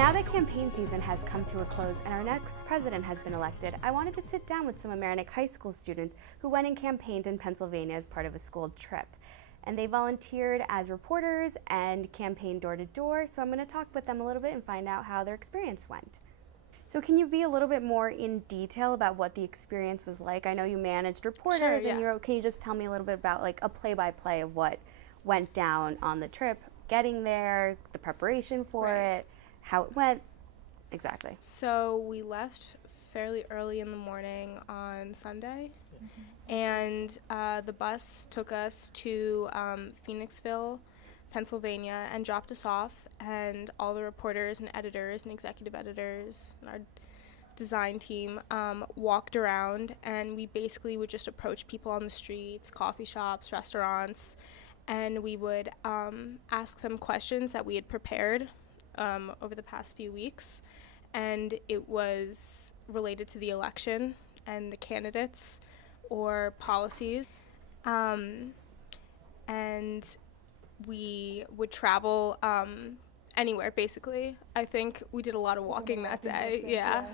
Now that campaign season has come to a close and our next president has been elected, I wanted to sit down with some Amerenik High School students who went and campaigned in Pennsylvania as part of a school trip. And they volunteered as reporters and campaigned door to door, so I'm going to talk with them a little bit and find out how their experience went. So can you be a little bit more in detail about what the experience was like? I know you managed reporters, Sure, yeah. and can you just tell me a little bit about like a play-by-play of what went down on the trip, getting there, the preparation for it, how it went, exactly. So we left fairly early in the morning on Sunday, and the bus took us to Phoenixville, Pennsylvania, and dropped us off, and all the reporters and editors and executive editors and our design team walked around, and we basically would just approach people on the streets, coffee shops, restaurants, and we would ask them questions that we had prepared over the past few weeks, and it was related to the election and the candidates or policies, and we would travel anywhere, basically. I think we did a lot of walking that day. Yeah.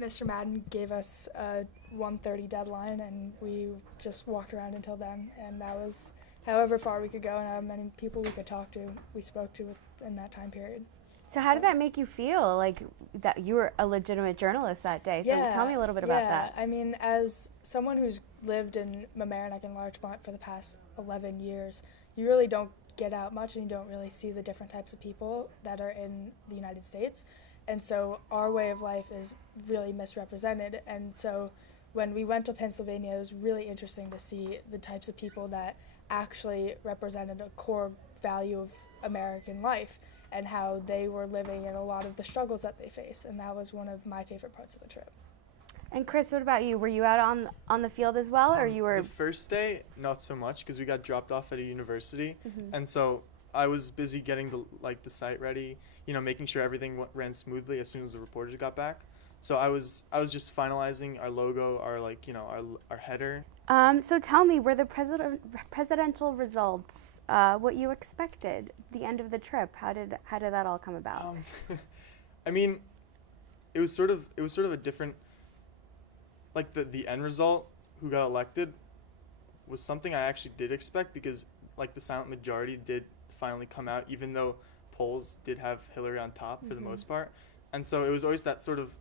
Mr. Madden gave us a 1:30 deadline, and we just walked around until then, and that was however far we could go and how many people we could talk to, we spoke to in that time period. So how did that make you feel, like that you were a legitimate journalist that day? So tell me a little bit about that. I mean, as someone who's lived in Mamaroneck and Larchmont for the past 11 years, you really don't get out much and you don't really see the different types of people that are in the United States. And so our way of life is really misrepresented. And so when we went to Pennsylvania, it was really interesting to see the types of people that actually represented a core value of American life and how they were living and a lot of the struggles that they face. And that was one of my favorite parts of the trip. And Chris, what about you? Were you out on the field as well, or you were? The first day, not so much, because we got dropped off at a university, and so I was busy getting the site ready, making sure everything ran smoothly as soon as the reporters got back. So I was just finalizing our logo, our header. So tell me, were the presidential results what you expected? The end of the trip, how did that all come about? I mean, it was sort of a different. Like the end result, who got elected, was something I actually did expect, because like the silent majority did finally come out, even though polls did have Hillary on top for the most part. And so it was always that sort of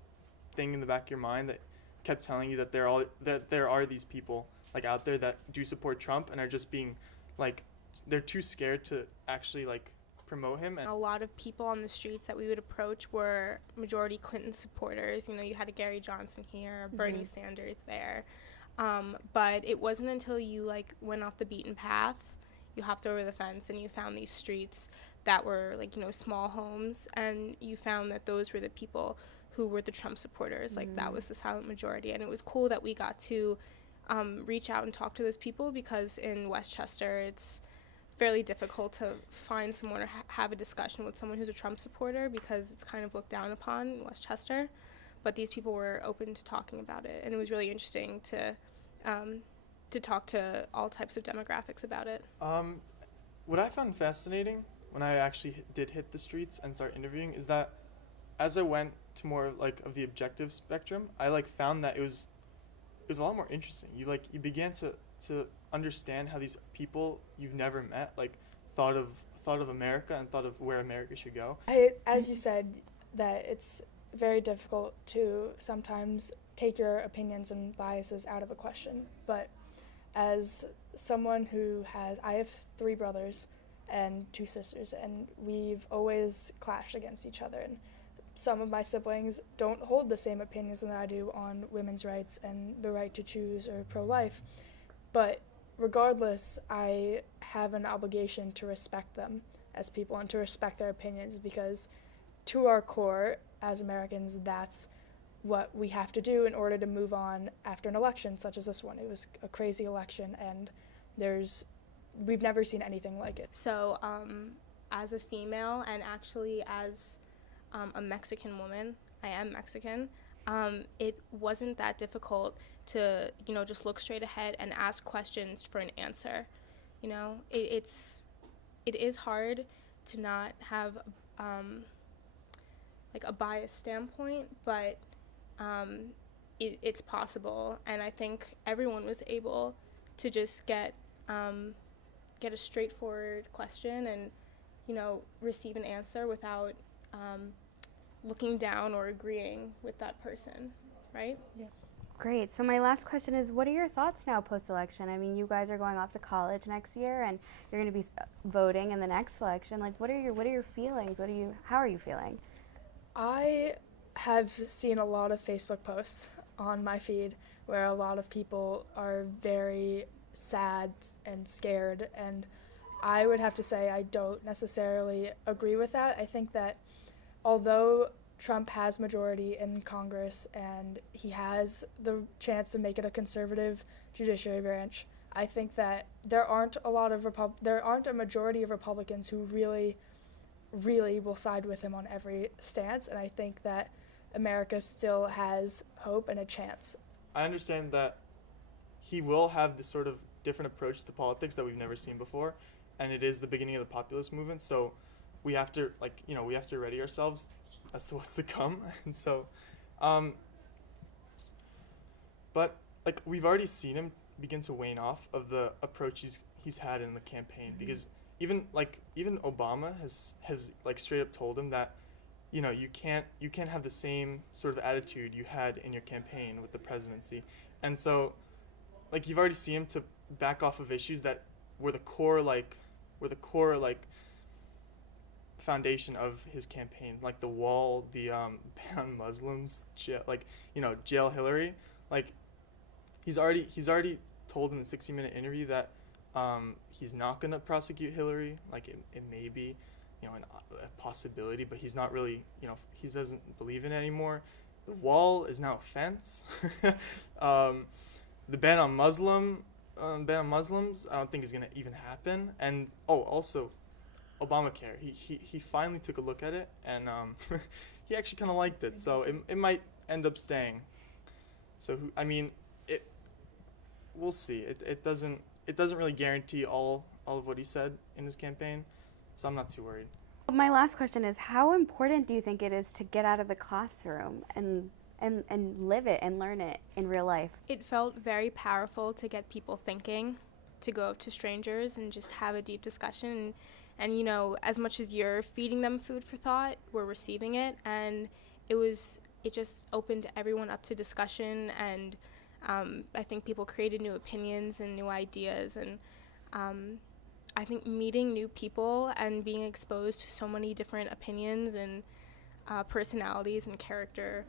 thing in the back of your mind that kept telling you that there are these people like out there that do support Trump and are just being like, they're too scared to actually like promote him. And a lot of people on the streets that we would approach were majority Clinton supporters. You had a Gary Johnson here, Bernie Sanders there. But it wasn't until you went off the beaten path, you hopped over the fence and you found these streets that were small homes, and you found that those were the people who were the Trump supporters. That was the silent majority. And it was cool that we got to reach out and talk to those people, because in Westchester it's fairly difficult to find someone or have a discussion with someone who's a Trump supporter, because it's kind of looked down upon in Westchester. But these people were open to talking about it, and it was really interesting to talk to all types of demographics about it. What I found fascinating when I actually did hit the streets and start interviewing is that as I went to more of the objective spectrum, I found that it was a lot more interesting. You began to understand how these people you've never met thought of America and thought of where America should go. As you said, that it's very difficult to sometimes take your opinions and biases out of a question, but as someone I have 3 brothers and 2 sisters, and we've always clashed against each other, and some of my siblings don't hold the same opinions that I do on women's rights and the right to choose or pro-life, but regardless, I have an obligation to respect them as people and to respect their opinions, because to our core as Americans, that's what we have to do in order to move on after an election such as this one. It was a crazy election, and we've never seen anything like it. So as a female, and actually as a Mexican woman, I am Mexican, it wasn't that difficult to, just look straight ahead and ask questions for an answer. It is hard to not have like a biased standpoint, but it's possible. And I think everyone was able to just get a straightforward question and, you know, receive an answer without looking down or agreeing with that person, right? Yeah. Great. So my last question is, what are your thoughts now post-election? I mean, you guys are going off to college next year, and you're going to be voting in the next election. Like, what are your feelings? How are you feeling? I have seen a lot of Facebook posts on my feed where a lot of people are very sad and scared, and I would have to say I don't necessarily agree with that. I think that although Trump has majority in Congress and he has the chance to make it a conservative judiciary branch, I think that there aren't a majority of Republicans who really will side with him on every stance, and I think that America still has hope and a chance. I understand that he will have this sort of different approach to politics that we've never seen before, and it is the beginning of the populist movement, so we have to ready ourselves as to what's to come. And so but like we've already seen him begin to wane off of the approach he's had in the campaign, because even Obama has like straight up told him that, you know, you can't have the same sort of attitude you had in your campaign with the presidency. And so like you've already seen him to back off of issues that were the core foundation of his campaign, like the wall, the ban on Muslims, jail Hillary. Like he's already told in the 60-minute interview that he's not going to prosecute Hillary. Like it may be, you know, a possibility, but he's not really, you know, he doesn't believe in it anymore. The wall is now a fence. The ban on Muslims, I don't think is going to even happen. And also Obamacare. He finally took a look at it, and he actually kind of liked it. So it might end up staying. So we'll see. It doesn't really guarantee all of what he said in his campaign. So I'm not too worried. My last question is, how important do you think it is to get out of the classroom and live it and learn it in real life? It felt very powerful to get people thinking, to go up to strangers and just have a deep discussion. And you know, as much as you're feeding them food for thought, we're receiving it. And it just opened everyone up to discussion. And I think people created new opinions and new ideas. And I think meeting new people and being exposed to so many different opinions and personalities and character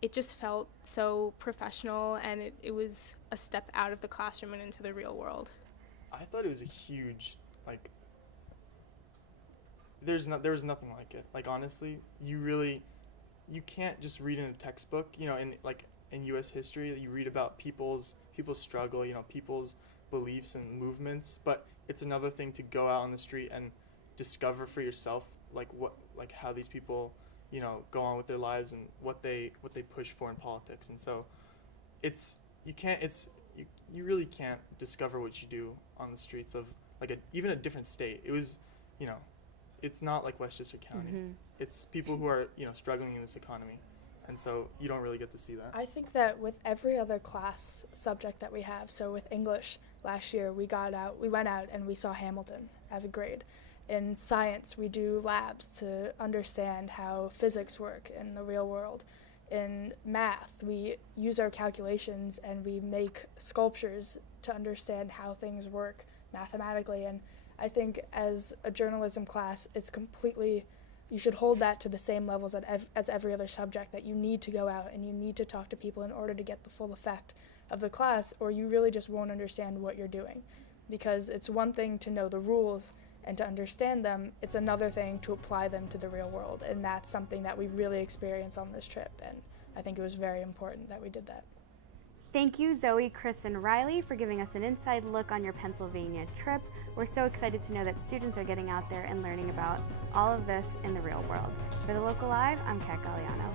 it just felt so professional, and it was a step out of the classroom and into the real world. I thought it was a huge, like, there was nothing like it. Like, honestly, you can't just read in a textbook, you know, in U.S. history, you read about people's struggle, you know, people's beliefs and movements, but it's another thing to go out on the street and discover for yourself, how these people, you know, go on with their lives and what they push for in politics. And so you really can't discover what you do on the streets of even a different state. It was, you know, it's not like Westchester County. Mm-hmm. It's people who are, you know, struggling in this economy. And so you don't really get to see that. I think that with every other class subject that we have, so with English last year, we went out and we saw Hamilton as a grade. In science, we do labs to understand how physics work in the real world. In math, we use our calculations and we make sculptures to understand how things work mathematically. And I think as a journalism class, you should hold that to the same levels as every other subject, that you need to go out and you need to talk to people in order to get the full effect of the class, or you really just won't understand what you're doing. Because it's one thing to know the rules and to understand them, it's another thing to apply them to the real world, and that's something that we really experienced on this trip, and I think it was very important that we did that. Thank you, Zoe, Chris, and Riley, for giving us an inside look on your Pennsylvania trip. We're so excited to know that students are getting out there and learning about all of this in the real world. For The Local Live, I'm Cat Galeano.